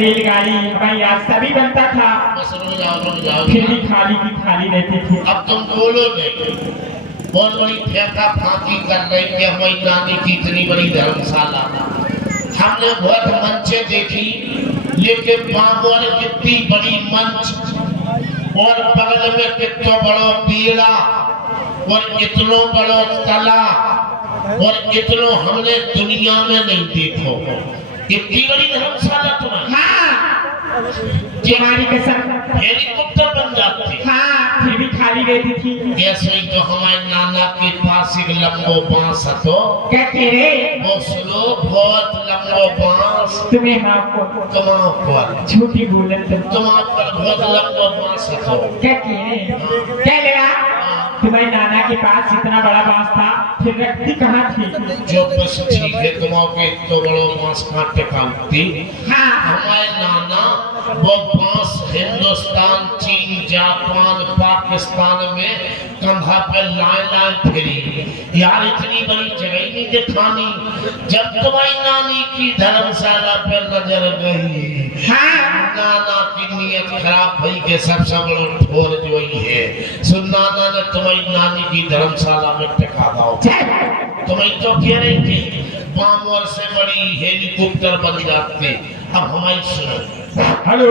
रेलगाड़ी हवाई रास्ता भी बनता था, बस रुक जाओ फिर भी खाली की खाली रहती थी। अब तुम बोलो नहीं, बहुत बड़ी फेंका फांकी कर रही है हमारी नानी की इतनी बड़ी धर्मशाला। हमने बहुत मंचे देखी, लेकिन बागवान कितनी बड़ी मंच और बगल में कितना बड़ा पीड़ा और इतनो बड़ा तला और इतनो हमने दुनिया में नहीं देखो। इतनी बड़ी धर्मशाला तुम्हारी। हाँ, तुम्हारी कसम हेलीकॉप्टर बन जाती। हाँ, फिर भी खाली रहती थी। ऐसे ही तो हमारे नाना के पास एक लंबो बांस હતો। कहते रे वो सुनो, बहुत लंबो बांस तुम्हें आपको कमाओ पर झूठी बोलत कमाओ पर बहुत लंबो बांस હતો। कहते रे क्या लगा तुम्हारे नाना के पास इतना बड़ा बांस था, फिर रखती कहाँ थी? जो बस ठीक है, कमाओ के तो बड़ो बांस काटे काटती। हाँ, हमारे नाना वो बांस हिंदुस्तान, चीन, जापान, पाकिस्तान में कंधा पे लाए लाए फिरी। यार इतनी बड़ी जगह नहीं दिखानी। जब तुम्हारी नानी की धर्मशाला पे नजर गई, हाँ, नाना की नीयत खराब भई के सबसे बड़ो ठोर जो ही है सो नाना ने तुम्हारी नानी की धर्मशाला में टिका दाओ। तुम्हें तो कह रही थी बामवर से बड़ी हेलीकॉप्टर बन जाते। अब हमारी सुनो। हेलो।